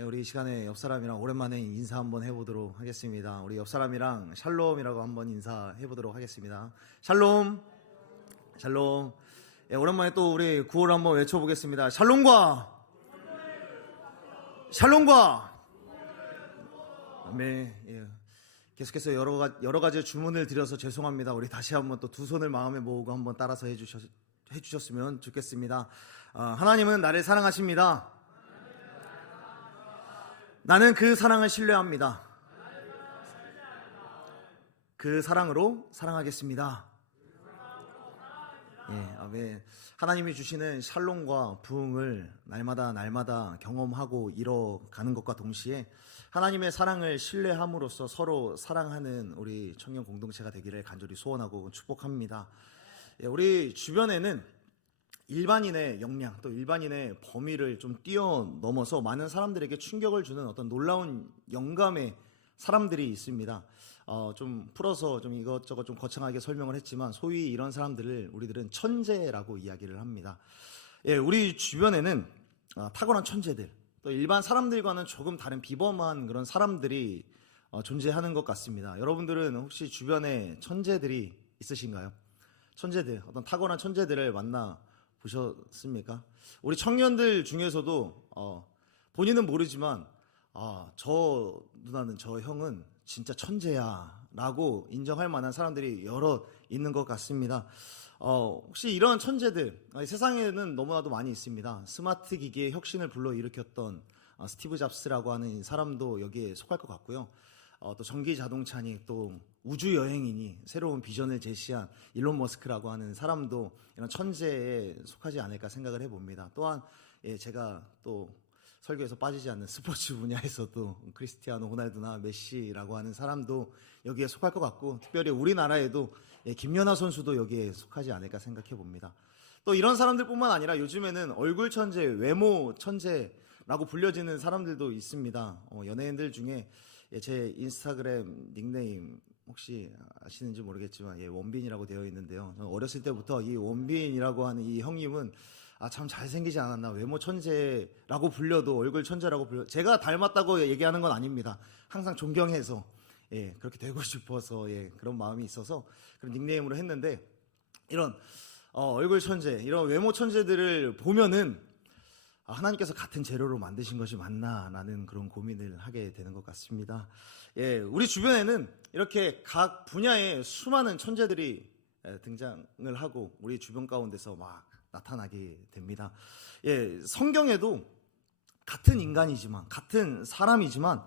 우리 이 시간에 옆 사람이랑 오랜만에 인사 한번 해보도록 하겠습니다. 우리 옆 사람이랑 샬롬이라고 한번 인사해보도록 하겠습니다. 샬롬, 샬롬. 오랜만에 또 우리 구호를 한번 외쳐보겠습니다. 샬롬과, 샬롬과. 아멘. 계속해서 여러 가지 주문을 드려서 죄송합니다. 우리 다시 한번 또 두 손을 마음에 모으고 한번 따라서 해주셨으면 좋겠습니다. 하나님은 나를 사랑하십니다. 나는 그 사랑을 신뢰합니다. 그 사랑으로 사랑하겠습니다. 아멘. 하나님이 주시는 샬롬과 부흥을 날마다 경험하고 이뤄가는 것과 동시에 하나님의 사랑을 신뢰함으로써 서로 사랑하는 우리 청년 공동체가 되기를 간절히 소원하고 축복합니다. 우리 주변에는 일반인의 역량 또 일반인의 범위를 좀 뛰어넘어서 많은 사람들에게 충격을 주는 어떤 놀라운 영감의 사람들이 있습니다. 좀 풀어서 좀 이것저것 좀 거창하게 설명을 했지만 소위 이런 사람들을 우리들은 천재라고 이야기를 합니다. 우리 주변에는 탁월한 천재들, 또 일반 사람들과는 조금 다른 비범한 그런 사람들이 존재하는 것 같습니다. 여러분들은 혹시 주변에 천재들이 있으신가요? 천재들, 어떤 탁월한 천재들을 만나 보셨습니까? 우리 청년들 중에서도 본인은 모르지만 저 누나는, 저 형은 진짜 천재야 라고 인정할 만한 사람들이 여러 있는 것 같습니다. 혹시 이런 천재들, 세상에는 너무나도 많이 있습니다. 스마트 기기의 혁신을 불러일으켰던 스티브 잡스라고 하는 사람도 여기에 속할 것 같고요. 또 전기 자동차니 또 우주 여행이니 새로운 비전을 제시한 일론 머스크라고 하는 사람도 이런 천재에 속하지 않을까 생각을 해봅니다. 또한 제가 또 설교에서 빠지지 않는 스포츠 분야에서도 크리스티아노 호날두나 메시라고 하는 사람도 여기에 속할 것 같고, 특별히 우리나라에도 김연아 선수도 여기에 속하지 않을까 생각해 봅니다. 또 이런 사람들뿐만 아니라 요즘에는 얼굴 천재, 외모 천재라고 불려지는 사람들도 있습니다. 연예인들 중에 제 인스타그램 닉네임 혹시 아시는지 모르겠지만 원빈이라고 되어 있는데요. 저는 어렸을 때부터 이 원빈이라고 하는 이 형님은 참 잘생기지 않았나, 외모 천재라고 불려도 얼굴 천재라고 불려, 제가 닮았다고 얘기하는 건 아닙니다. 항상 존경해서 그렇게 되고 싶어서 그런 마음이 있어서 그런 닉네임으로 했는데, 이런 얼굴 천재, 이런 외모 천재들을 보면은 하나님께서 같은 재료로 만드신 것이 맞나라는 그런 고민을 하게 되는 것 같습니다. 우리 주변에는 이렇게 각 분야의 수많은 천재들이 등장을 하고 우리 주변 가운데서 막 나타나게 됩니다. 성경에도 같은 인간이지만, 같은 사람이지만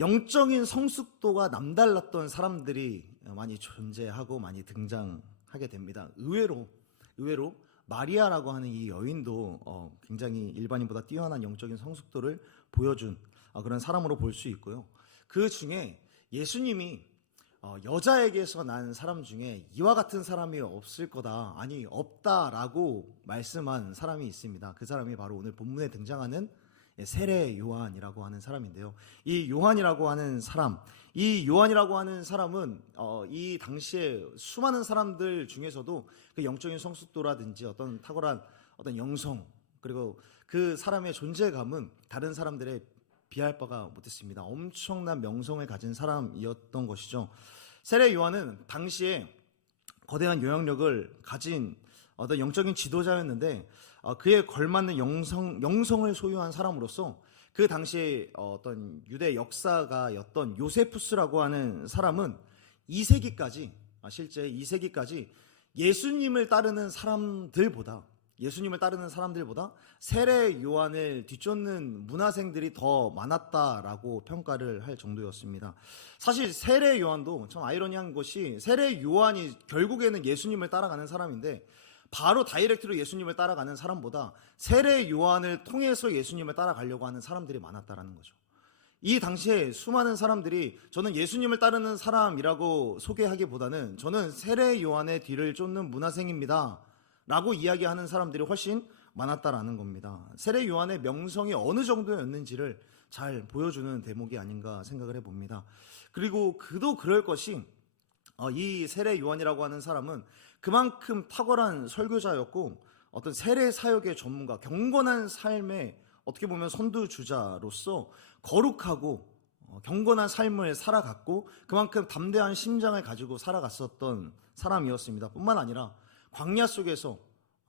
영적인 성숙도가 남달랐던 사람들이 많이 존재하고 많이 등장하게 됩니다. 의외로 마리아라고 하는 이 여인도 굉장히 일반인보다 뛰어난 영적인 성숙도를 보여준 그런 사람으로 볼 수 있고요. 그 중에 예수님이 여자에게서 난 사람 중에 이와 같은 사람이 없을 거다, 아니 없다라고 말씀한 사람이 있습니다. 그 사람이 바로 오늘 본문에 등장하는 세례 요한이라고 하는 사람인데요. 이 요한이라고 하는 사람은 이 당시에 수많은 사람들 중에서도 그 영적인 성숙도라든지 어떤 탁월한 어떤 영성, 그리고 그 사람의 존재감은 다른 사람들의 비할 바가 못했습니다. 엄청난 명성을 가진 사람이었던 것이죠. 세례 요한은 당시에 거대한 영향력을 가진 어떤 영적인 지도자였는데, 그에 걸맞는 영성을 소유한 사람으로서 그 당시에 어떤 유대 역사가였던 요세푸스라고 하는 사람은 2세기까지, 실제 2세기까지 예수님을 따르는 사람들보다 세례 요한을 뒤쫓는 문화생들이 더 많았다라고 평가를 할 정도였습니다. 사실 세례 요한도 참 아이러니한 것이, 세례 요한이 결국에는 예수님을 따라가는 사람인데 바로 다이렉트로 예수님을 따라가는 사람보다 세례 요한을 통해서 예수님을 따라가려고 하는 사람들이 많았다라는 거죠. 이 당시에 수많은 사람들이 저는 예수님을 따르는 사람이라고 소개하기보다는 저는 세례 요한의 뒤를 쫓는 문화생입니다 라고 이야기하는 사람들이 훨씬 많았다라는 겁니다. 세례 요한의 명성이 어느 정도였는지를 잘 보여주는 대목이 아닌가 생각을 해봅니다. 그리고 그도 그럴 것이, 이 세례 요한이라고 하는 사람은 그만큼 탁월한 설교자였고 어떤 세례 사역의 전문가, 경건한 삶의 어떻게 보면 선두주자로서 거룩하고 경건한 삶을 살아갔고 그만큼 담대한 심장을 가지고 살아갔었던 사람이었습니다. 뿐만 아니라 광야 속에서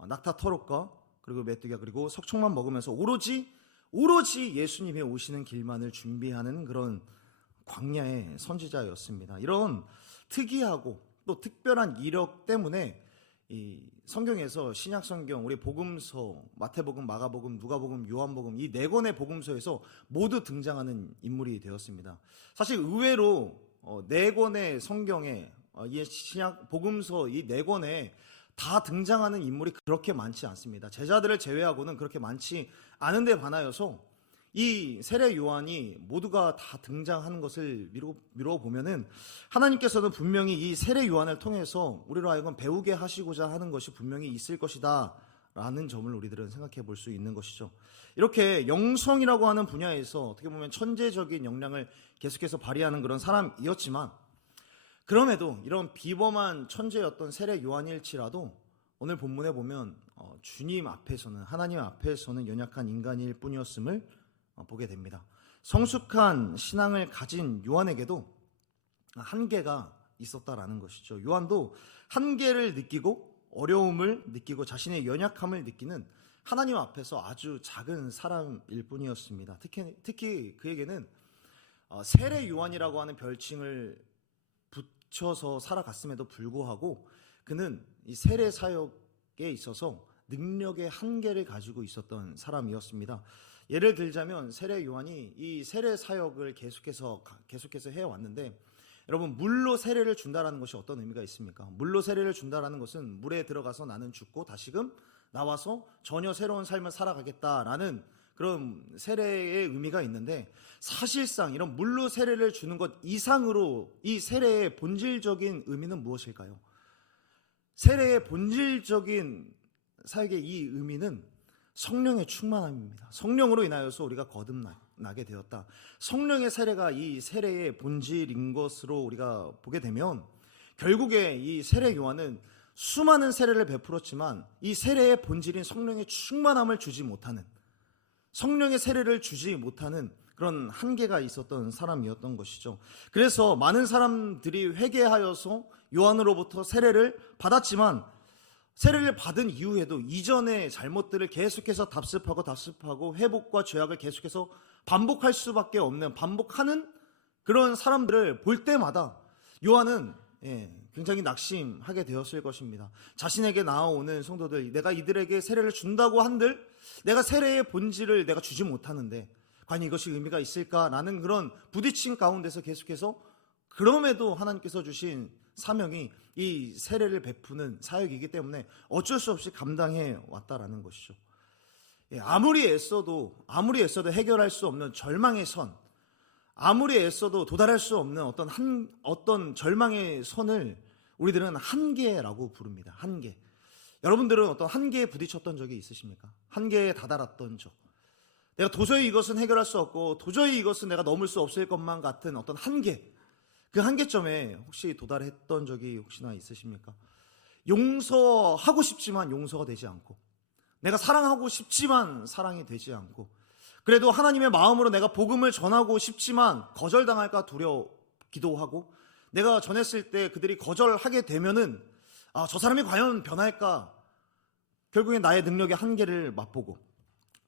낙타 터럭과 그리고 메뚜기와 그리고 석청만 먹으면서 오로지 예수님이 오시는 길만을 준비하는 그런 광야의 선지자였습니다. 이런 특이하고 또 특별한 이력 때문에 이 성경에서 신약 성경, 우리 복음서, 마태복음, 마가복음, 누가복음, 요한복음 이 네 권의 복음서에서 모두 등장하는 인물이 되었습니다. 사실 의외로 네 권의 성경에 이 신약 복음서 이 네 권에 다 등장하는 인물이 그렇게 많지 않습니다. 제자들을 제외하고는 그렇게 많지 않은데 반하여서 이 세례 요한이 모두가 다 등장하는 것을 미루어 보면은 하나님께서는 분명히 이 세례 요한을 통해서 우리로 하여금 배우게 하시고자 하는 것이 분명히 있을 것이다 라는 점을 우리들은 생각해 볼 수 있는 것이죠. 이렇게 영성이라고 하는 분야에서 어떻게 보면 천재적인 역량을 계속해서 발휘하는 그런 사람이었지만 그럼에도 이런 비범한 천재였던 세례 요한일지라도 오늘 본문에 보면 주님 앞에서는, 하나님 앞에서는 연약한 인간일 뿐이었음을 보게 됩니다. 성숙한 신앙을 가진 요한에게도 한계가 있었다라는 것이죠. 요한도 한계를 느끼고 어려움을 느끼고 자신의 연약함을 느끼는 하나님 앞에서 아주 작은 사람일 뿐이었습니다. 특히 그에게는 세례 요한이라고 하는 별칭을 붙여서 살아갔음에도 불구하고 그는 이 세례 사역에 있어서 능력의 한계를 가지고 있었던 사람이었습니다. 예를 들자면 세례 요한이 이 세례 사역을 계속해서 해왔는데 여러분, 물로 세례를 준다라는 것이 어떤 의미가 있습니까? 물로 세례를 준다라는 것은 물에 들어가서 나는 죽고 다시금 나와서 전혀 새로운 삶을 살아가겠다라는 그런 세례의 의미가 있는데, 사실상 이런 물로 세례를 주는 것 이상으로 이 세례의 본질적인 의미는 무엇일까요? 세례의 본질적인 사역의 이 의미는 성령의 충만함입니다. 성령으로 인하여서 우리가 거듭나게 되었다. 성령의 세례가 이 세례의 본질인 것으로 우리가 보게 되면 결국에 이 세례 요한은 수많은 세례를 베풀었지만 이 세례의 본질인 성령의 충만함을 주지 못하는, 성령의 세례를 주지 못하는 그런 한계가 있었던 사람이었던 것이죠. 그래서 많은 사람들이 회개하여서 요한으로부터 세례를 받았지만 세례를 받은 이후에도 이전의 잘못들을 계속해서 답습하고 회복과 죄악을 계속해서 반복할 수밖에 없는, 반복하는 그런 사람들을 볼 때마다 요한은 굉장히 낙심하게 되었을 것입니다. 자신에게 나아오는 성도들, 내가 이들에게 세례를 준다고 한들 내가 세례의 본질을 내가 주지 못하는데 과연 이것이 의미가 있을까라는 그런 부딪힘 가운데서 계속해서, 그럼에도 하나님께서 주신 사명이 이 세례를 베푸는 사역이기 때문에 어쩔 수 없이 감당해 왔다라는 것이죠. 아무리 애써도 해결할 수 없는 절망의 선, 아무리 애써도 도달할 수 없는 어떤 절망의 선을 우리들은 한계라고 부릅니다. 한계. 여러분들은 어떤 한계에 부딪혔던 적이 있으십니까? 한계에 다다랐던 적. 내가 도저히 이것은 해결할 수 없고 도저히 이것은 내가 넘을 수 없을 것만 같은 어떤 한계, 그 한계점에 혹시 도달했던 적이 혹시나 있으십니까? 용서하고 싶지만 용서가 되지 않고, 내가 사랑하고 싶지만 사랑이 되지 않고, 그래도 하나님의 마음으로 내가 복음을 전하고 싶지만 거절당할까 두려워기도 하고, 내가 전했을 때 그들이 거절하게 되면은 저 사람이 과연 변할까, 결국엔 나의 능력의 한계를 맛보고,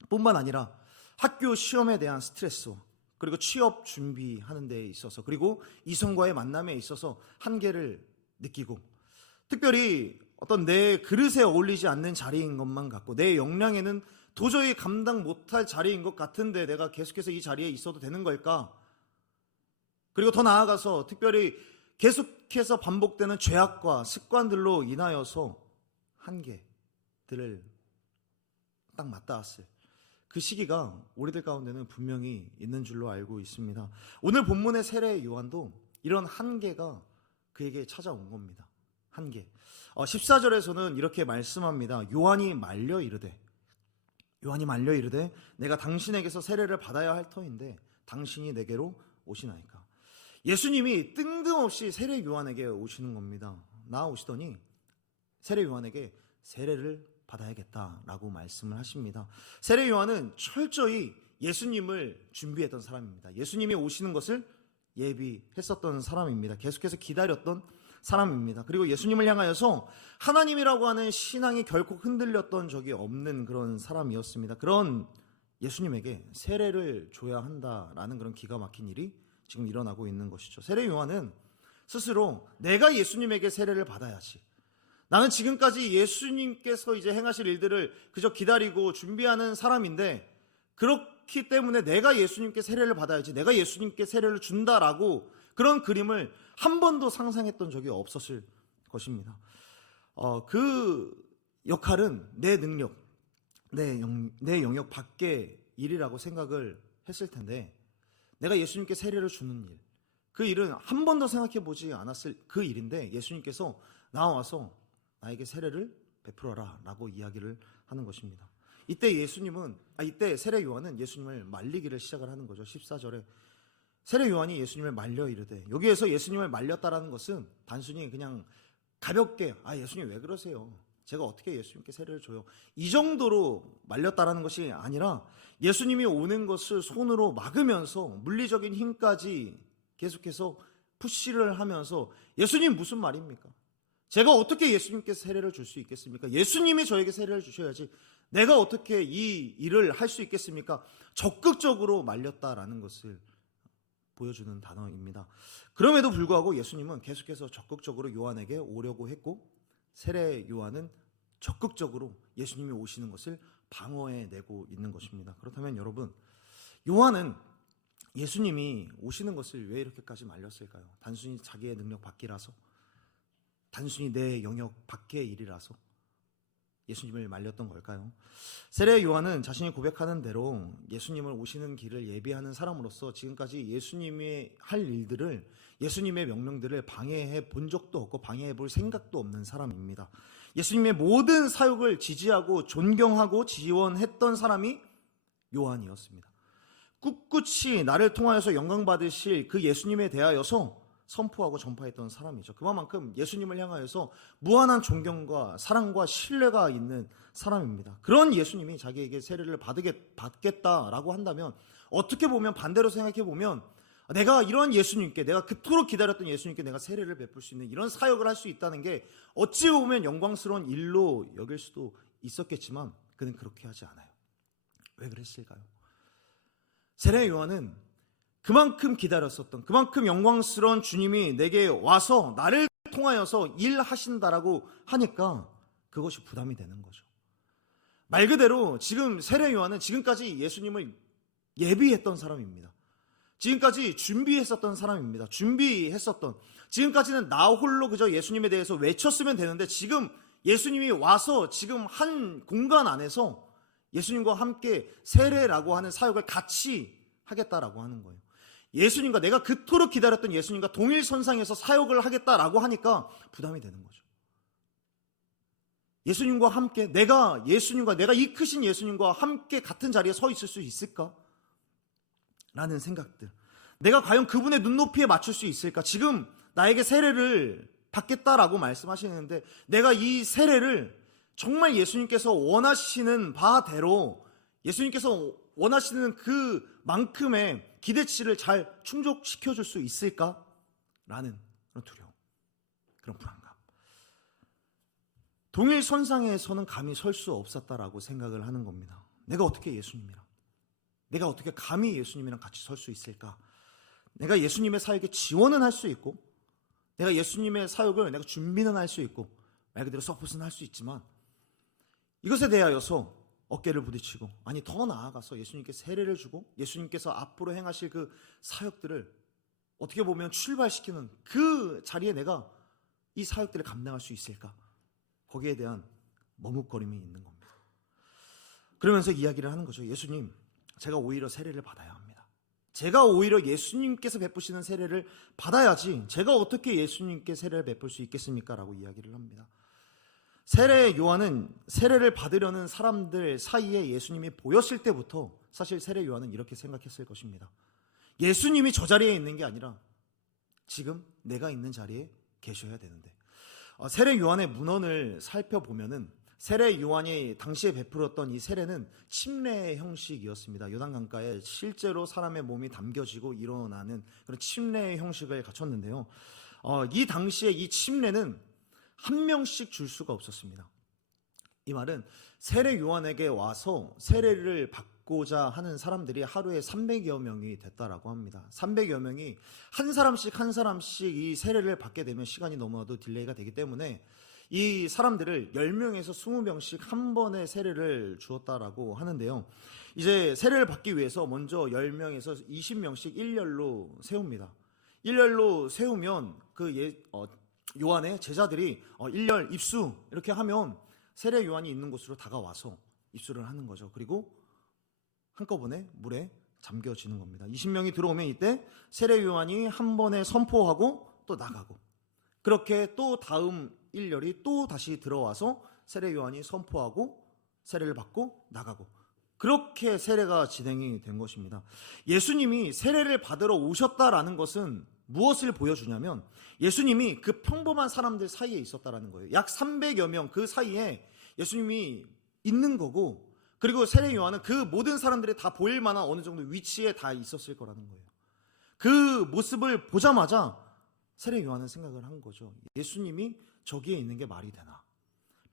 뿐만 아니라 학교 시험에 대한 스트레스, 그리고 취업 준비하는 데 있어서, 그리고 이성과의 만남에 있어서 한계를 느끼고, 특별히 어떤 내 그릇에 어울리지 않는 자리인 것만 같고, 내 역량에는 도저히 감당 못할 자리인 것 같은데 내가 계속해서 이 자리에 있어도 되는 걸까? 그리고 더 나아가서 특별히 계속해서 반복되는 죄악과 습관들로 인하여서 한계들을 딱 맞닿았을 그 시기가 우리들 가운데는 분명히 있는 줄로 알고 있습니다. 오늘 본문의 세례 요한도 이런 한계가 그에게 찾아온 겁니다. 한계. 14절에서는 이렇게 말씀합니다. 요한이 말려 이르되 내가 당신에게서 세례를 받아야 할 터인데 당신이 내게로 오시나이까. 예수님이 뜬금없이 세례 요한에게 오시는 겁니다. 나오시더니 세례 요한에게 세례를 받아야겠다라고 말씀을 하십니다. 세례 요한은 철저히 예수님을 준비했던 사람입니다. 예수님이 오시는 것을 예비했었던 사람입니다. 계속해서 기다렸던 사람입니다. 그리고 예수님을 향하여서 하나님이라고 하는 신앙이 결코 흔들렸던 적이 없는 그런 사람이었습니다. 그런 예수님에게 세례를 줘야 한다라는 그런 기가 막힌 일이 지금 일어나고 있는 것이죠. 세례 요한은 스스로 내가 예수님에게 세례를 받아야지, 나는 지금까지 예수님께서 이제 행하실 일들을 그저 기다리고 준비하는 사람인데, 그렇기 때문에 내가 예수님께 세례를 받아야지, 내가 예수님께 세례를 준다라고 그런 그림을 한 번도 상상했던 적이 없었을 것입니다. 그 역할은 내 능력, 내 영역 밖의 일이라고 생각을 했을 텐데, 내가 예수님께 세례를 주는 일, 그 일은 한 번도 생각해 보지 않았을 그 일인데 예수님께서 나와서 나에게 세례를 베풀어라 라고 이야기를 하는 것입니다. 이때 세례 요한은 예수님을 말리기를 시작을 하는 거죠. 14절에 세례 요한이 예수님을 말려 이르되, 여기에서 예수님을 말렸다라는 것은 단순히 그냥 가볍게 예수님 왜 그러세요? 제가 어떻게 예수님께 세례를 줘요? 이 정도로 말렸다라는 것이 아니라 예수님이 오는 것을 손으로 막으면서 물리적인 힘까지 계속해서 푸시를 하면서, 예수님 무슨 말입니까? 제가 어떻게 예수님께 세례를 줄 수 있겠습니까? 예수님이 저에게 세례를 주셔야지 내가 어떻게 이 일을 할 수 있겠습니까? 적극적으로 말렸다라는 것을 보여주는 단어입니다. 그럼에도 불구하고 예수님은 계속해서 적극적으로 요한에게 오려고 했고, 세례 요한은 적극적으로 예수님이 오시는 것을 방어해내고 있는 것입니다. 그렇다면 여러분, 요한은 예수님이 오시는 것을 왜 이렇게까지 말렸을까요? 단순히 자기의 능력 밖이라서, 단순히 내 영역 밖의 일이라서 예수님을 말렸던 걸까요? 세례 요한은 자신이 고백하는 대로 예수님을 오시는 길을 예비하는 사람으로서 지금까지 예수님의 할 일들을, 예수님의 명령들을 방해해 본 적도 없고 방해해 볼 생각도 없는 사람입니다. 예수님의 모든 사역을 지지하고 존경하고 지원했던 사람이 요한이었습니다. 꿋꿋이 나를 통하여서 영광 받으실 그 예수님에 대하여서 선포하고 전파했던 사람이죠. 그만큼 예수님을 향하여서 무한한 존경과 사랑과 신뢰가 있는 사람입니다. 그런 예수님이 자기에게 세례를 받겠다라고 한다면, 어떻게 보면 반대로 생각해 보면, 내가 이런 예수님께, 내가 그토록 기다렸던 예수님께 내가 세례를 베풀 수 있는 이런 사역을 할 수 있다는 게 어찌 보면 영광스러운 일로 여길 수도 있었겠지만, 그는 그렇게 하지 않아요. 왜 그랬을까요? 세례 요한은 그만큼 기다렸었던, 그만큼 영광스러운 주님이 내게 와서 나를 통하여서 일하신다라고 하니까 그것이 부담이 되는 거죠. 말 그대로 지금 세례 요한은 지금까지 예수님을 예비했던 사람입니다. 지금까지 준비했었던 사람입니다. 지금까지는 나 홀로 그저 예수님에 대해서 외쳤으면 되는데, 지금 예수님이 와서 지금 한 공간 안에서 예수님과 함께 세례라고 하는 사역을 같이 하겠다라고 하는 거예요. 예수님과, 내가 그토록 기다렸던 예수님과 동일선상에서 사역을 하겠다라고 하니까 부담이 되는 거죠. 예수님과 함께, 내가 이 크신 예수님과 함께 같은 자리에 서 있을 수 있을까? 라는 생각들, 내가 과연 그분의 눈높이에 맞출 수 있을까? 지금 나에게 세례를 받겠다라고 말씀하시는데, 내가 이 세례를 정말 예수님께서 원하시는 바대로, 예수님께서 원하시는 그만큼의 기대치를 잘 충족시켜 줄 수 있을까? 라는 그런 두려움, 그런 불안감. 동일선상에서는 감히 설 수 없었다라고 생각을 하는 겁니다. 내가 어떻게 감히 예수님이랑 같이 설 수 있을까? 내가 예수님의 사역에 지원은 할 수 있고, 내가 예수님의 사역을 내가 준비는 할 수 있고, 말 그대로 서포트는 할 수 있지만, 이것에 대하여서 어깨를 부딪히고, 아니 더 나아가서 예수님께 세례를 주고 예수님께서 앞으로 행하실 그 사역들을 어떻게 보면 출발시키는 그 자리에 내가 이 사역들을 감당할 수 있을까? 거기에 대한 머뭇거림이 있는 겁니다. 그러면서 이야기를 하는 거죠. 예수님, 제가 오히려 세례를 받아야 합니다. 제가 오히려 예수님께서 베푸시는 세례를 받아야지 제가 어떻게 예수님께 세례를 베풀 수 있겠습니까? 라고 이야기를 합니다. 세례 요한은 세례를 받으려는 사람들 사이에 예수님이 보였을 때부터 사실 세례 요한은 이렇게 생각했을 것입니다. 예수님이 저 자리에 있는 게 아니라 지금 내가 있는 자리에 계셔야 되는데, 세례 요한의 문헌을 살펴보면은 세례 요한이 당시에 베풀었던 이 세례는 침례의 형식이었습니다. 요단강가에 실제로 사람의 몸이 담겨지고 일어나는 그런 침례의 형식을 갖췄는데요. 이 당시에 이 침례는 한 명씩 줄 수가 없었습니다. 이 말은 세례 요한에게 와서 세례를 받고자 하는 사람들이 하루에 300여 명이 됐다라고 합니다. 300여 명이 한 사람씩 이 세례를 받게 되면 시간이 너무나도 딜레이가 되기 때문에 이 사람들을 10명에서 20명씩 한 번에 세례를 주었다라고 하는데요. 이제 세례를 받기 위해서 먼저 10명에서 20명씩 일렬로 세웁니다. 일렬로 세우면 요한의 제자들이 일렬 입수 이렇게 하면 세례 요한이 있는 곳으로 다가와서 입수를 하는 거죠. 그리고 한꺼번에 물에 잠겨지는 겁니다. 20명이 들어오면 이때 세례 요한이 한 번에 선포하고 또 나가고, 그렇게 또 다음 일렬이 또 다시 들어와서 세례 요한이 선포하고 세례를 받고 나가고, 그렇게 세례가 진행이 된 것입니다. 예수님이 세례를 받으러 오셨다라는 것은 무엇을 보여주냐면 예수님이 그 평범한 사람들 사이에 있었다라는 거예요. 약 300여 명 그 사이에 예수님이 있는 거고, 그리고 세례 요한은 그 모든 사람들이 다 보일 만한 어느 정도 위치에 다 있었을 거라는 거예요. 그 모습을 보자마자 세례 요한은 생각을 한 거죠. 예수님이 저기에 있는 게 말이 되나?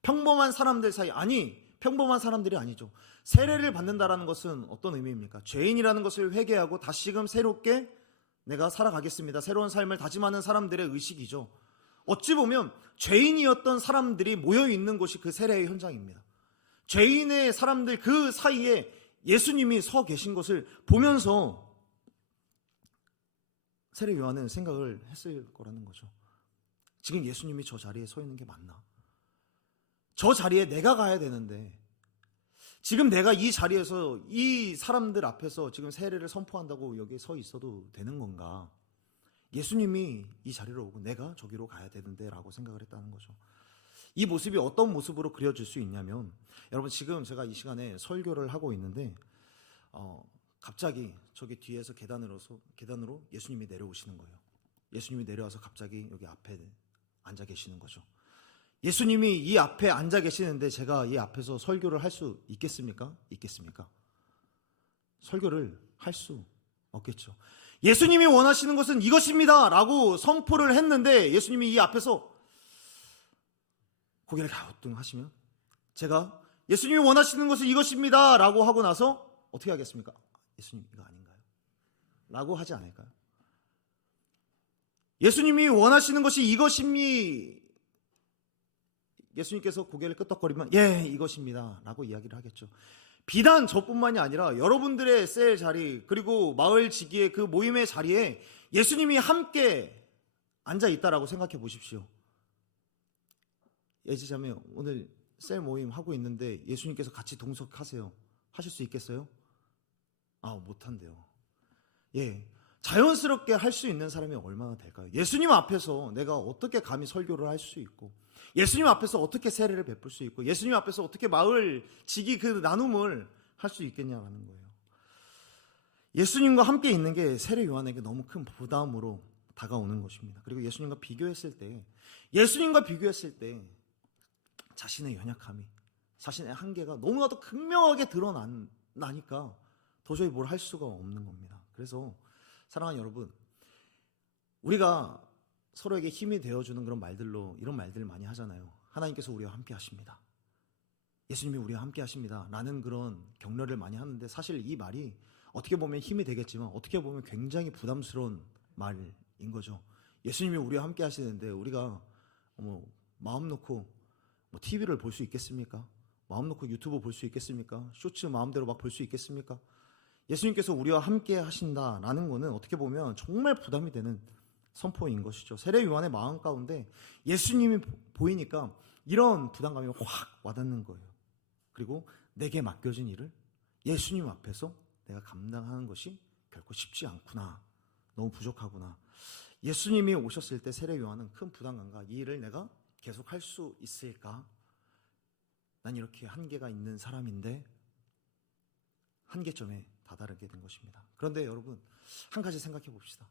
평범한 사람들 사이, 아니 평범한 사람들이 아니죠. 세례를 받는다라는 것은 어떤 의미입니까? 죄인이라는 것을 회개하고 다시금 새롭게 내가 살아가겠습니다, 새로운 삶을 다짐하는 사람들의 의식이죠. 어찌 보면 죄인이었던 사람들이 모여있는 곳이 그 세례의 현장입니다. 죄인의 사람들 그 사이에 예수님이 서 계신 것을 보면서 세례 요한은 생각을 했을 거라는 거죠. 지금 예수님이 저 자리에 서 있는 게 맞나? 저 자리에 내가 가야 되는데 지금 내가 이 자리에서 이 사람들 앞에서 지금 세례를 선포한다고 여기에 서 있어도 되는 건가? 예수님이 이 자리로 오고 내가 저기로 가야 되는데 라고 생각을 했다는 거죠. 이 모습이 어떤 모습으로 그려질 수 있냐면, 여러분 지금 제가 이 시간에 설교를 하고 있는데 갑자기 저기 뒤에서 계단으로 예수님이 내려오시는 거예요. 예수님이 내려와서 갑자기 여기 앞에 앉아 계시는 거죠. 예수님이 이 앞에 앉아 계시는데 제가 이 앞에서 설교를 할 수 있겠습니까? 설교를 할 수 없겠죠. 예수님이 원하시는 것은 이것입니다 라고 선포를 했는데 예수님이 이 앞에서 고개를 갸우뚱 하시면, 제가 예수님이 원하시는 것은 이것입니다 라고 하고 나서 어떻게 하겠습니까? 예수님 이거 아닌가요? 라고 하지 않을까요? 예수님이 원하시는 것이 이것입니다, 예수님께서 고개를 끄덕거리면 예 이것입니다 라고 이야기를 하겠죠. 비단 저뿐만이 아니라 여러분들의 셀 자리, 그리고 마을 지기의 그 모임의 자리에 예수님이 함께 앉아 있다라고 생각해 보십시오. 예지자매 오늘 셀 모임 하고 있는데 예수님께서 같이 동석하세요. 하실 수 있겠어요? 못한대요. 예, 자연스럽게 할 수 있는 사람이 얼마나 될까요? 예수님 앞에서 내가 어떻게 감히 설교를 할 수 있고, 예수님 앞에서 어떻게 세례를 베풀 수 있고, 예수님 앞에서 어떻게 마을 지기 그 나눔을 할 수 있겠냐라는 거예요. 예수님과 함께 있는 게 세례 요한에게 너무 큰 부담으로 다가오는 것입니다. 그리고 예수님과 비교했을 때 자신의 연약함이, 자신의 한계가 너무나도 극명하게 드러나니까 도저히 뭘 할 수가 없는 겁니다. 그래서 사랑하는 여러분, 우리가 서로에게 힘이 되어주는 그런 말들로 이런 말들을 많이 하잖아요. 하나님께서 우리와 함께 하십니다, 예수님이 우리와 함께 하십니다 라는 그런 격려를 많이 하는데, 사실 이 말이 어떻게 보면 힘이 되겠지만 어떻게 보면 굉장히 부담스러운 말인 거죠. 예수님이 우리와 함께 하시는데 우리가 마음 놓고 TV를 볼 수 있겠습니까? 마음 놓고 유튜브 볼 수 있겠습니까? 쇼츠 마음대로 막 볼 수 있겠습니까? 예수님께서 우리와 함께 하신다라는 것은 어떻게 보면 정말 부담이 되는 선포인 것이죠. 세례 요한의 마음 가운데 예수님이 보이니까 이런 부담감이 확 와닿는 거예요. 그리고 내게 맡겨진 일을 예수님 앞에서 내가 감당하는 것이 결코 쉽지 않구나, 너무 부족하구나. 예수님이 오셨을 때 세례 요한은 큰 부담감과 이 일을 내가 계속 할 수 있을까? 난 이렇게 한계가 있는 사람인데 한계점에 다다르게 된 것입니다. 그런데 여러분 한 가지 생각해 봅시다.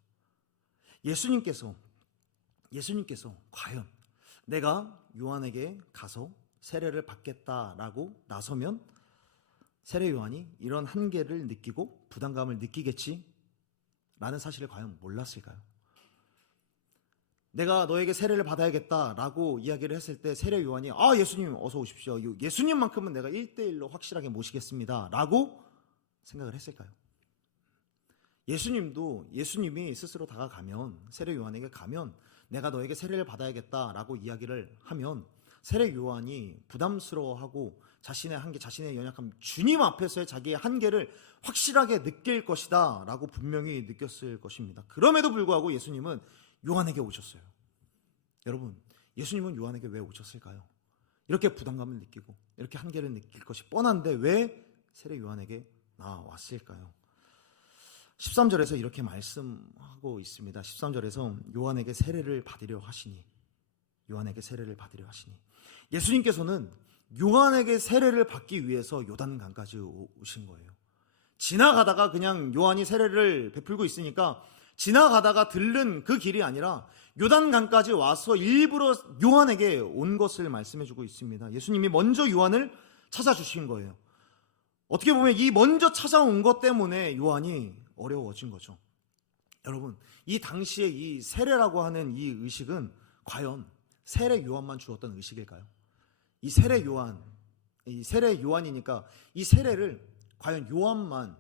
예수님께서 과연 내가 요한에게 가서 세례를 받겠다라고 나서면 세례 요한이 이런 한계를 느끼고 부담감을 느끼겠지 라는 사실을 과연 몰랐을까요? 내가 너에게 세례를 받아야겠다라고 이야기를 했을 때 세례 요한이 예수님 어서 오십시오. 예수님만큼은 내가 1대1로 확실하게 모시겠습니다 라고 생각을 했을까요? 예수님이 스스로 다가가면, 세례 요한에게 가면 내가 너에게 세례를 받아야겠다라고 이야기를 하면 세례 요한이 부담스러워하고 자신의 한계, 자신의 연약함, 주님 앞에서의 자기의 한계를 확실하게 느낄 것이다 라고 분명히 느꼈을 것입니다. 그럼에도 불구하고 예수님은 요한에게 오셨어요. 여러분, 예수님은 요한에게 왜 오셨을까요? 이렇게 부담감을 느끼고 이렇게 한계를 느낄 것이 뻔한데 왜 세례 요한에게 나왔을까요? 13절에서 이렇게 말씀하고 있습니다. 13절에서 요한에게 세례를 받으려 하시니, 예수님께서는 요한에게 세례를 받기 위해서 요단강까지 오신 거예요. 지나가다가 그냥 요한이 세례를 베풀고 있으니까 지나가다가 들른 그 길이 아니라 요단강까지 와서 일부러 요한에게 온 것을 말씀해주고 있습니다. 예수님이 먼저 요한을 찾아주신 거예요. 어떻게 보면 이 먼저 찾아온 것 때문에 요한이 어려워진 거죠. 여러분, 이 당시에 이 세례라고 하는 이 의식은 과연 세례 요한만 주었던 의식일까요? 이 세례 요한이니까 이 세례를 과연 요한만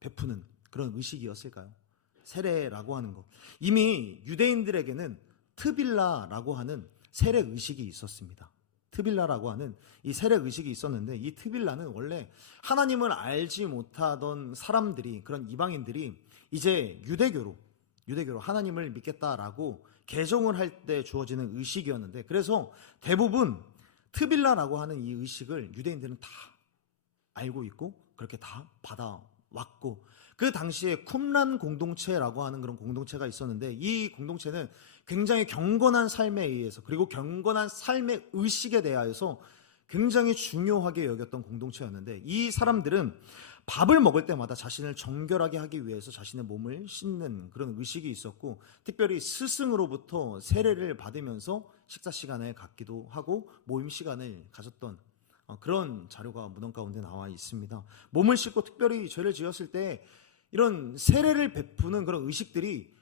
베푸는 그런 의식이었을까요? 세례라고 하는 것, 이미 유대인들에게는 트빌라라고 하는 세례 의식이 있었습니다. 트빌라라고 하는 이 세례 의식이 있었는데, 이 트빌라는 원래 하나님을 알지 못하던 사람들이, 그런 이방인들이 이제 유대교로 하나님을 믿겠다라고 개종을 할 때 주어지는 의식이었는데, 그래서 대부분 트빌라라고 하는 이 의식을 유대인들은 다 알고 있고 그렇게 다 받아왔고, 그 당시에 쿰란 공동체라고 하는 그런 공동체가 있었는데, 이 공동체는 굉장히 경건한 삶에 의해서, 그리고 경건한 삶의 의식에 대하여서 굉장히 중요하게 여겼던 공동체였는데, 이 사람들은 밥을 먹을 때마다 자신을 정결하게 하기 위해서 자신의 몸을 씻는 그런 의식이 있었고, 특별히 스승으로부터 세례를 받으면서 식사 시간을 갖기도 하고 모임 시간을 가졌던 그런 자료가 문헌 가운데 나와 있습니다. 몸을 씻고 특별히 죄를 지었을 때 이런 세례를 베푸는 그런 의식들이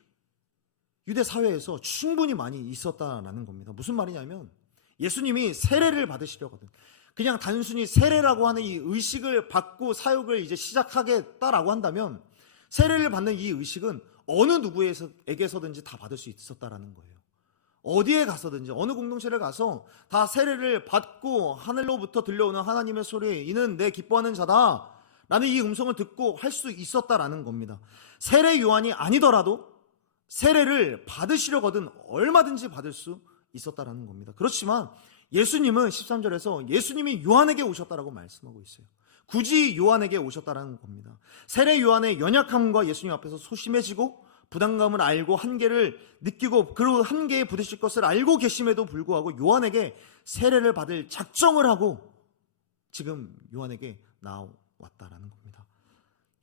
유대 사회에서 충분히 많이 있었다라는 겁니다. 무슨 말이냐면, 예수님이 세례를 받으시려거든, 그냥 단순히 세례라고 하는 이 의식을 받고 사역을 이제 시작하겠다라고 한다면, 세례를 받는 이 의식은 어느 누구에게서든지 다 받을 수 있었다라는 거예요. 어디에 가서든지, 어느 공동체를 가서 다 세례를 받고 하늘로부터 들려오는 하나님의 소리, 이는 내 기뻐하는 자다 라는 이 음성을 듣고 할 수 있었다라는 겁니다. 세례 요한이 아니더라도 세례를 받으시려거든 얼마든지 받을 수 있었다라는 겁니다. 그렇지만 예수님은 13절에서 예수님이 요한에게 오셨다라고 말씀하고 있어요. 굳이 요한에게 오셨다라는 겁니다. 세례 요한의 연약함과 예수님 앞에서 소심해지고 부담감을 알고 한계를 느끼고 그 한계에 부딪힐 것을 알고 계심에도 불구하고 요한에게 세례를 받을 작정을 하고 지금 요한에게 나왔다라는 겁니다.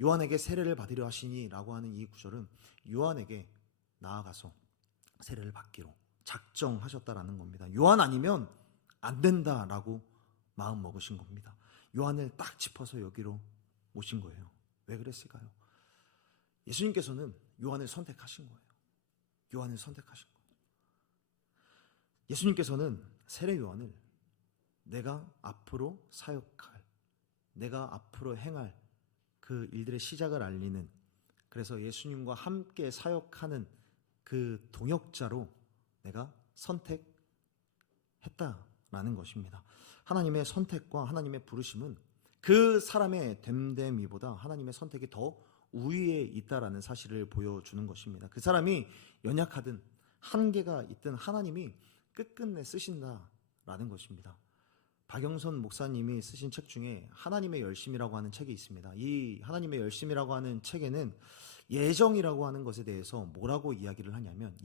요한에게 세례를 받으려 하시니 라고 하는 이 구절은 요한에게 나아가서 세례를 받기로 작정하셨다라는 겁니다. 요한 아니면 안 된다라고 마음 먹으신 겁니다. 요한을 딱 짚어서 여기로 오신 거예요. 왜 그랬을까요? 예수님께서는 요한을 선택하신 거예요. 요한을 선택하신 거예요. 예수님께서는 세례 요한을 내가 앞으로 사역할, 내가 앞으로 행할 그 일들의 시작을 알리는, 그래서 예수님과 함께 사역하는 그 동역자로 내가 선택했다라는 것입니다. 하나님의 선택과 하나님의 부르심은 그 사람의 됨됨이보다 하나님의 선택이 더 우위에 있다라는 사실을 보여주는 것입니다. 그 사람이 연약하든 한계가 있든 하나님이 끝끝내 쓰신다라는 것입니다. 박영선 목사님이 쓰신 책 중에 하나님의 열심이라고 하는 책이 있습니다. 이 하나님의 열심이라고 하는 책에는 예정이라고 하는 것에 대해서 뭐라고 이야기를 하냐면,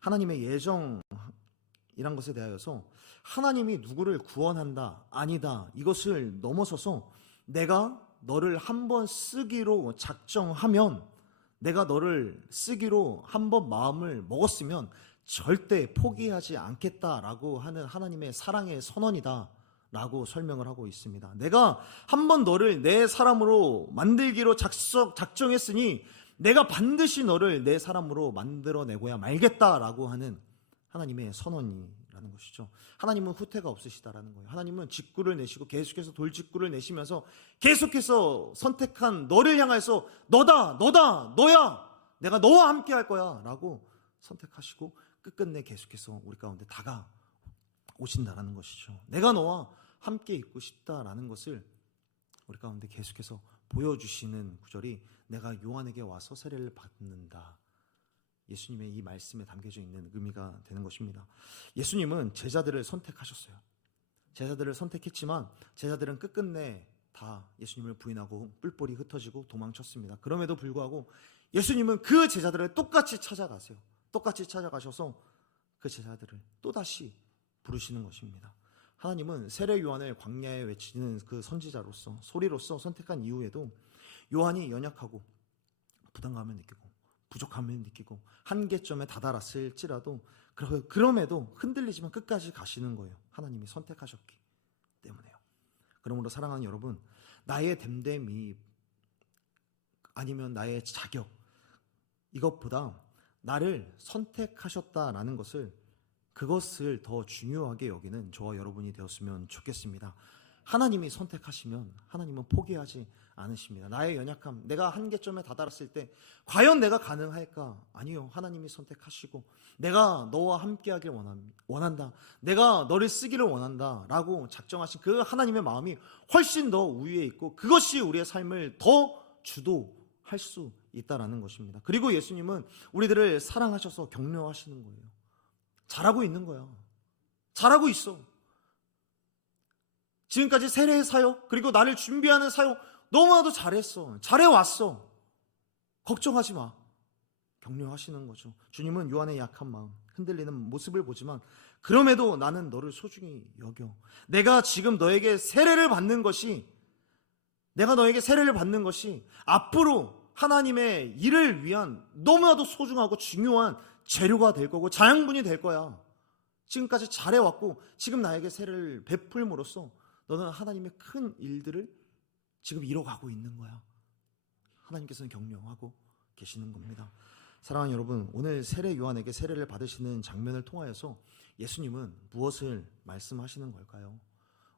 하나님의 예정이란 것에 대하여서 하나님이 누구를 구원한다, 아니다, 이것을 넘어서서 내가 너를 한번 쓰기로 작정하면, 내가 너를 쓰기로 한번 마음을 먹었으면 절대 포기하지 않겠다라고 하는 하나님의 사랑의 선언이다 라고 설명을 하고 있습니다. 내가 한번 너를 내 사람으로 만들기로 작정했으니 내가 반드시 너를 내 사람으로 만들어내고야 말겠다라고 하는 하나님의 선언이라는 것이죠. 하나님은 후퇴가 없으시다라는 거예요. 하나님은 직구를 내시고 계속해서 돌직구를 내시면서 계속해서 선택한 너를 향해서 너다 너야 내가 너와 함께 할 거야 라고 선택하시고 끝끝내 계속해서 우리 가운데 다가오신다라는 것이죠. 내가 너와 함께 있고 싶다라는 것을 우리 가운데 계속해서 보여주시는 구절이 내가 요한에게 와서 세례를 받는다. 예수님의 이 말씀에 담겨져 있는 의미가 되는 것입니다. 예수님은 제자들을 선택하셨어요. 제자들을 선택했지만 제자들은 끝끝내 다 예수님을 부인하고 뿔뿔이 흩어지고 도망쳤습니다. 그럼에도 불구하고 예수님은 그 제자들을 똑같이 찾아가세요. 똑같이 찾아가셔서 그 제자들을 또다시 부르시는 것입니다. 하나님은 세례 요한을 광야에 외치는 그 선지자로서 소리로서 선택한 이후에도 요한이 연약하고 부담감을 느끼고 부족함을 느끼고 한계점에 다다랐을지라도 그럼에도 흔들리지만 끝까지 가시는 거예요. 하나님이 선택하셨기 때문에요. 그러므로 사랑하는 여러분, 나의 됨됨이 아니면 나의 자격, 이것보다 나를 선택하셨다라는 그것을 더 중요하게 여기는 저와 여러분이 되었으면 좋겠습니다. 하나님이 선택하시면 하나님은 포기하지 않으십니다. 나의 연약함, 내가 한계점에 다다랐을 때 과연 내가 가능할까? 아니요. 하나님이 선택하시고 내가 너와 함께하길 원한다. 내가 너를 쓰기를 원한다 라고 작정하신 그 하나님의 마음이 훨씬 더 우위에 있고 그것이 우리의 삶을 더 주도할 수 있다라는 것입니다. 그리고 예수님은 우리들을 사랑하셔서 격려하시는 거예요. 잘하고 있는 거야. 잘하고 있어. 지금까지 세례의 사역, 그리고 나를 준비하는 사역 너무나도 잘했어. 잘해왔어. 걱정하지 마. 격려하시는 거죠. 주님은 요한의 약한 마음, 흔들리는 모습을 보지만 그럼에도 나는 너를 소중히 여겨. 내가 지금 너에게 세례를 받는 것이 앞으로 하나님의 일을 위한 너무나도 소중하고 중요한 재료가 될 거고 자양분이 될 거야. 지금까지 잘해왔고 지금 나에게 세례를 베풀므로써 너는 하나님의 큰 일들을 지금 이뤄가고 있는 거야. 하나님께서는 격려하고 계시는 겁니다. 사랑하는 여러분, 오늘 세례 요한에게 세례를 받으시는 장면을 통하여서 예수님은 무엇을 말씀하시는 걸까요?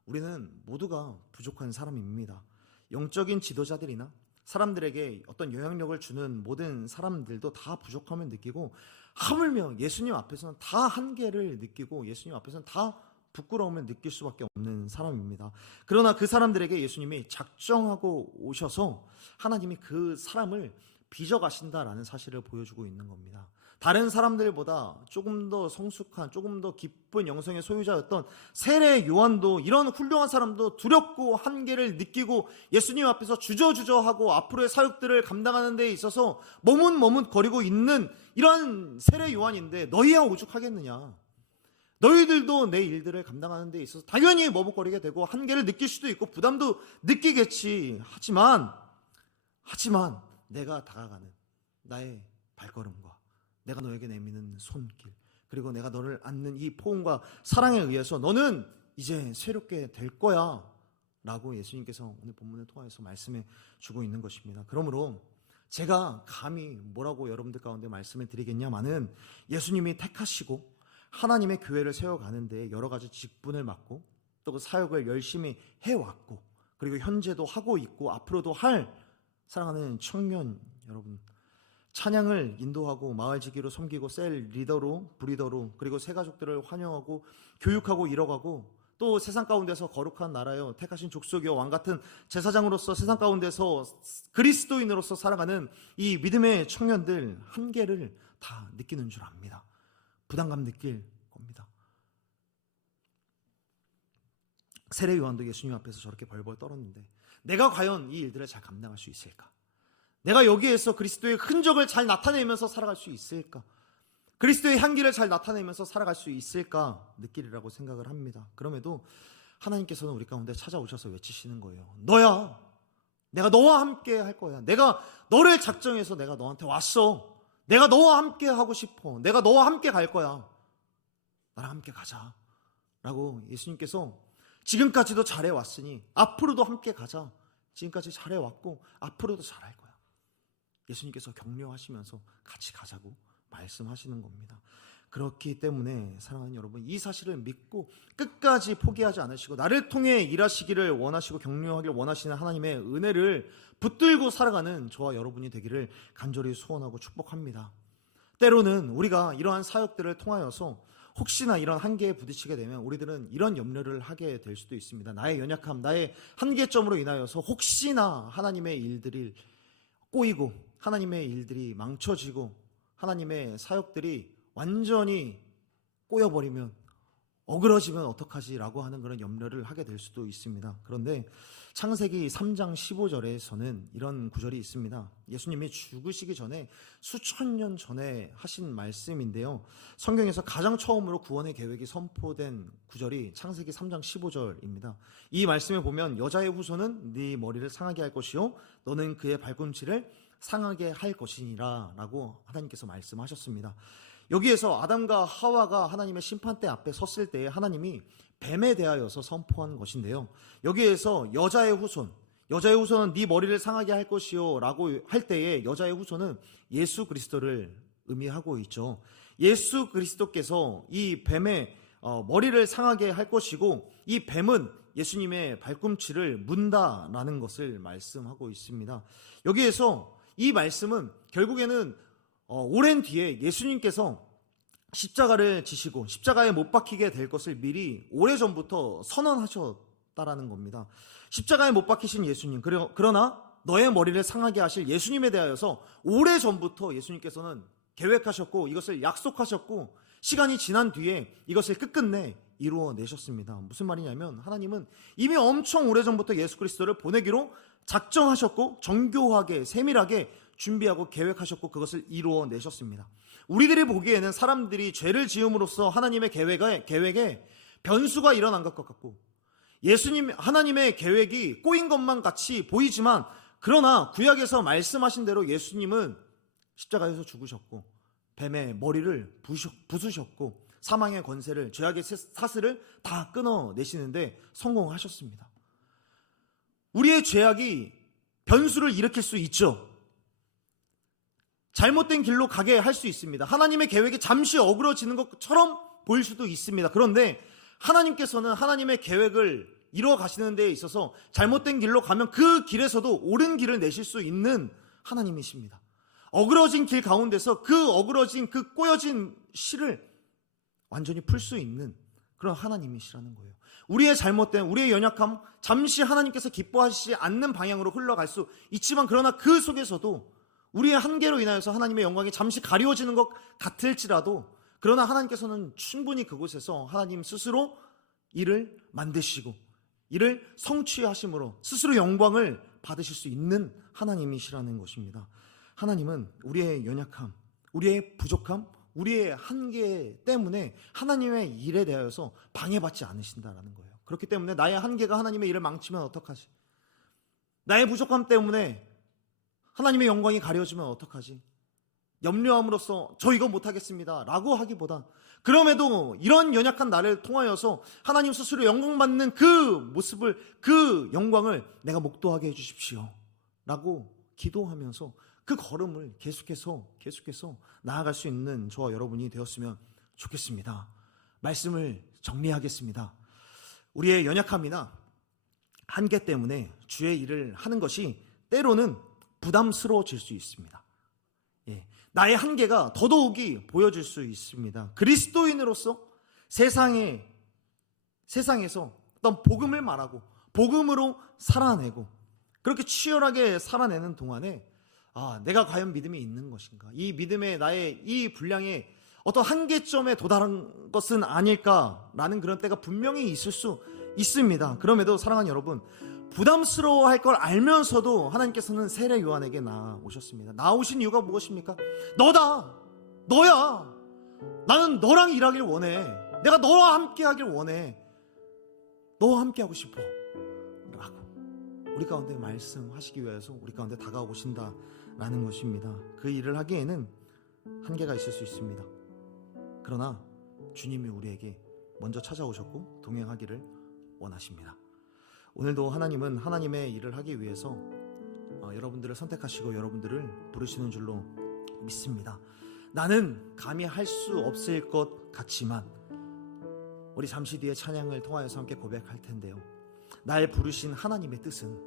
우리는 모두가 부족한 사람입니다. 영적인 지도자들이나 사람들에게 어떤 영향력을 주는 모든 사람들도 다 부족함을 느끼고 하물며 예수님 앞에서는 다 한계를 느끼고 예수님 앞에서는 다 부끄러움을 느낄 수밖에 없는 사람입니다. 그러나 그 사람들에게 예수님이 작정하고 오셔서 하나님이 그 사람을 빚어가신다라는 사실을 보여주고 있는 겁니다. 다른 사람들보다 조금 더 성숙한, 조금 더 깊은 영성의 소유자였던 세례 요한도 이런 훌륭한 사람도 두렵고 한계를 느끼고 예수님 앞에서 주저주저하고 앞으로의 사역들을 감당하는 데 있어서 머뭇머뭇거리고 있는 이런 세례 요한인데 너희야 오죽하겠느냐. 너희들도 내 일들을 감당하는 데 있어서 당연히 머뭇거리게 되고 한계를 느낄 수도 있고 부담도 느끼겠지. 하지만 내가 다가가는 나의 발걸음과 내가 너에게 내미는 손길, 그리고 내가 너를 안는 이 포옹과 사랑에 의해서 너는 이제 새롭게 될 거야 라고 예수님께서 오늘 본문을 통해서 말씀해 주고 있는 것입니다. 그러므로 제가 감히 뭐라고 여러분들 가운데 말씀을 드리겠냐마는 예수님이 택하시고 하나님의 교회를 세워가는데 여러 가지 직분을 맡고 또 그 사역을 열심히 해왔고 그리고 현재도 하고 있고 앞으로도 할 사랑하는 청년 여러분, 찬양을 인도하고 마을지기로 섬기고 셀 리더로 브리더로 그리고 새 가족들을 환영하고 교육하고 이뤄가고 또 세상 가운데서 거룩한 나라여 택하신 족속이여 왕같은 제사장으로서 세상 가운데서 그리스도인으로서 살아가는 이 믿음의 청년들 한계를 다 느끼는 줄 압니다. 부담감 느낄 겁니다. 세례 요한도 예수님 앞에서 저렇게 벌벌 떨었는데 내가 과연 이 일들을 잘 감당할 수 있을까? 내가 여기에서 그리스도의 흔적을 잘 나타내면서 살아갈 수 있을까? 그리스도의 향기를 잘 나타내면서 살아갈 수 있을까? 느끼리라고 생각을 합니다. 그럼에도 하나님께서는 우리 가운데 찾아오셔서 외치시는 거예요. 너야. 내가 너와 함께 할 거야. 내가 너를 작정해서 내가 너한테 왔어. 내가 너와 함께 하고 싶어. 내가 너와 함께 갈 거야. 나랑 함께 가자. 라고 예수님께서 지금까지도 잘해왔으니 앞으로도 함께 가자. 지금까지 잘해왔고 앞으로도 잘할 거야. 예수님께서 격려하시면서 같이 가자고 말씀하시는 겁니다. 그렇기 때문에 사랑하는 여러분, 이 사실을 믿고 끝까지 포기하지 않으시고 나를 통해 일하시기를 원하시고 격려하기를 원하시는 하나님의 은혜를 붙들고 살아가는 저와 여러분이 되기를 간절히 소원하고 축복합니다. 때로는 우리가 이러한 사역들을 통하여서 혹시나 이런 한계에 부딪히게 되면 우리들은 이런 염려를 하게 될 수도 있습니다. 나의 연약함, 나의 한계점으로 인하여서 혹시나 하나님의 일들이 꼬이고 하나님의 일들이 망쳐지고 하나님의 사역들이 완전히 꼬여버리면, 어그러지면 어떡하지? 라고 하는 그런 염려를 하게 될 수도 있습니다. 그런데 창세기 3장 15절에서는 이런 구절이 있습니다. 예수님이 죽으시기 전에 수천 년 전에 하신 말씀인데요, 성경에서 가장 처음으로 구원의 계획이 선포된 구절이 창세기 3장 15절입니다. 이 말씀에 보면 여자의 후손은 네 머리를 상하게 할 것이요 너는 그의 발꿈치를 상하게 할 것이니라 라고 하나님께서 말씀하셨습니다. 여기에서 아담과 하와가 하나님의 심판대 앞에 섰을 때 하나님이 뱀에 대하여서 선포한 것인데요, 여기에서 여자의 후손은 네 머리를 상하게 할 것이요 라고 할 때에 여자의 후손은 예수 그리스도를 의미하고 있죠. 예수 그리스도께서 이 뱀의 머리를 상하게 할 것이고, 이 뱀은 예수님의 발꿈치를 문다라는 것을 말씀하고 있습니다. 여기에서 이 말씀은 결국에는 오랜 뒤에 예수님께서 십자가를 지시고 십자가에 못 박히게 될 것을 미리 오래전부터 선언하셨다라는 겁니다. 십자가에 못 박히신 예수님, 그러나 너의 머리를 상하게 하실 예수님에 대하여서 오래전부터 예수님께서는 계획하셨고 이것을 약속하셨고 시간이 지난 뒤에 이것을 끝끝내 이루어내셨습니다. 무슨 말이냐면 하나님은 이미 엄청 오래전부터 예수 그리스도를 보내기로 작정하셨고 정교하게 세밀하게 준비하고 계획하셨고 그것을 이루어내셨습니다. 우리들이 보기에는 사람들이 죄를 지음으로써 하나님의 계획에 변수가 일어난 것 같고 하나님의 계획이 꼬인 것만 같이 보이지만, 그러나 구약에서 말씀하신 대로 예수님은 십자가에서 죽으셨고 뱀의 머리를 부수셨고 사망의 권세를, 죄악의 사슬을 다 끊어내시는데 성공하셨습니다. 우리의 죄악이 변수를 일으킬 수 있죠. 잘못된 길로 가게 할 수 있습니다. 하나님의 계획이 잠시 어그러지는 것처럼 보일 수도 있습니다. 그런데 하나님께서는 하나님의 계획을 이루어 가시는 데에 있어서 잘못된 길로 가면 그 길에서도 옳은 길을 내실 수 있는 하나님이십니다. 어그러진 길 가운데서 그 어그러진 그 꼬여진 실을 완전히 풀 수 있는 그런 하나님이시라는 거예요. 우리의 잘못된, 우리의 연약함, 잠시 하나님께서 기뻐하시지 않는 방향으로 흘러갈 수 있지만, 그러나 그 속에서도 우리의 한계로 인하여서 하나님의 영광이 잠시 가리워지는 것 같을지라도, 그러나 하나님께서는 충분히 그곳에서 하나님 스스로 일을 만드시고 이를 성취하심으로 스스로 영광을 받으실 수 있는 하나님이시라는 것입니다. 하나님은 우리의 연약함, 우리의 부족함, 우리의 한계 때문에 하나님의 일에 대하여서 방해받지 않으신다라는 거예요. 그렇기 때문에 나의 한계가 하나님의 일을 망치면 어떡하지? 나의 부족함 때문에 하나님의 영광이 가려지면 어떡하지? 염려함으로써 저 이거 못하겠습니다 라고 하기보다, 그럼에도 이런 연약한 나를 통하여서 하나님 스스로 영광받는 그 모습을, 그 영광을 내가 목도하게 해주십시오 라고 기도하면서 그 걸음을 계속해서 나아갈 수 있는 저와 여러분이 되었으면 좋겠습니다. 말씀을 정리하겠습니다. 우리의 연약함이나 한계 때문에 주의 일을 하는 것이 때로는 부담스러워질 수 있습니다. 나의 한계가 더더욱이 보여질 수 있습니다. 그리스도인으로서 세상에서 어떤 복음을 말하고 복음으로 살아내고 그렇게 치열하게 살아내는 동안에 내가 과연 믿음이 있는 것인가? 이 믿음의 나의 이 분량에 어떤 한계점에 도달한 것은 아닐까라는 그런 때가 분명히 있을 수 있습니다. 그럼에도 사랑하는 여러분, 부담스러워할 걸 알면서도 하나님께서는 세례 요한에게 나오셨습니다. 나오신 이유가 무엇입니까? 너야. 나는 너랑 일하길 원해. 내가 너와 함께 하길 원해. 너와 함께 하고 싶어 라고 우리 가운데 말씀하시기 위해서 우리 가운데 다가오신다라는 것입니다. 그 일을 하기에는 한계가 있을 수 있습니다. 그러나 주님이 우리에게 먼저 찾아오셨고 동행하기를 원하십니다. 오늘도 하나님은 하나님의 일을 하기 위해서 여러분들을 선택하시고 여러분들을 부르시는 줄로 믿습니다. 나는 감히 할 수 없을 것 같지만 우리 잠시 뒤에 찬양을 통하여서 함께 고백할 텐데요, 날 부르신 하나님의 뜻은,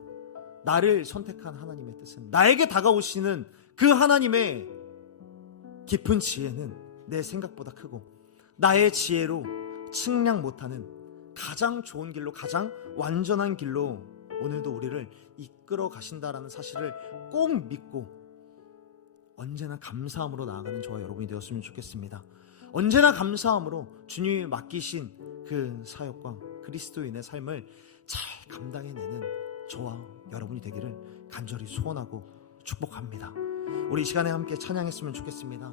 나를 선택한 하나님의 뜻은, 나에게 다가오시는 그 하나님의 깊은 지혜는 내 생각보다 크고 나의 지혜로 측량 못하는 가장 좋은 길로, 가장 완전한 길로 오늘도 우리를 이끌어 가신다라는 사실을 꼭 믿고 언제나 감사함으로 나아가는 저와 여러분이 되었으면 좋겠습니다. 언제나 감사함으로 주님이 맡기신 그 사역과 그리스도인의 삶을 잘 감당해내는 저와 여러분이 되기를 간절히 소원하고 축복합니다. 우리 이 시간에 함께 찬양했으면 좋겠습니다.